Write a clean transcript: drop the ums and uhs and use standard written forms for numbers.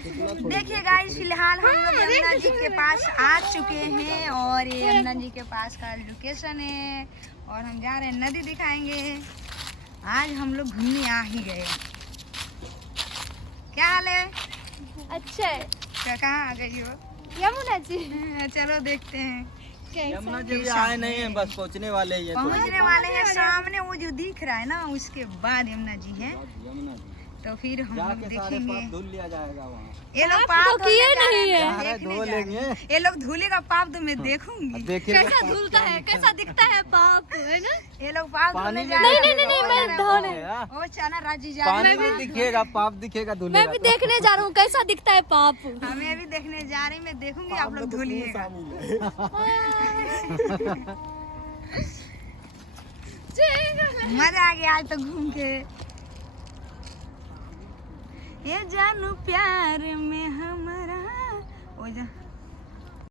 देखिए गाइस, फिलहाल हम लोग यमुना जी के पास आ चुके हैं और ये यमुना जी के पास का लोकेशन है और हम जा रहे हैं, नदी दिखाएंगे। आज हम लोग घूमने आ ही गए। क्या हाल है? अच्छा है। क्या कहाँ आ गई हो? यमुना जी। चलो देखते हैं। यमुना जी भी आए नहीं है, बस पहुँचने वाले ही है। पहुँचने वाले हैं। सामने वो जो दिख रहा है ना, उसके बाद यमुना जी है। यमुना जी तो फिर हम लोग जाके सारे देखेंगे। पाप धुल लिया जाएगा वहाँ। ये लोग तो पाप किए धुलने जा रहे नहीं हैं, है। मैं देखने धो जा रही लेंगे। हूँ। ये लोग धुलेगा पाप तो मैं देखूंगी। देखिए कैसा धुलता है, कैसा दिखता है पाप, है ना? ये लोग पाप पानी धुलने में जा रहे हैं। नहीं, मैं धोने। ओ चना राजी जा पानी रहे में हैं। दिखेगा, पाप दिखेगा, धुलेगा। मैं भी देखने जा रहा हूँ कैसा दिखता है पाप। हमें भी देखने जा रही, मैं देखूंगी, आप लोग धुलिएगा। मजा आ गया आज तो घूम के। ये जानू प्यार में हमारा ओ जा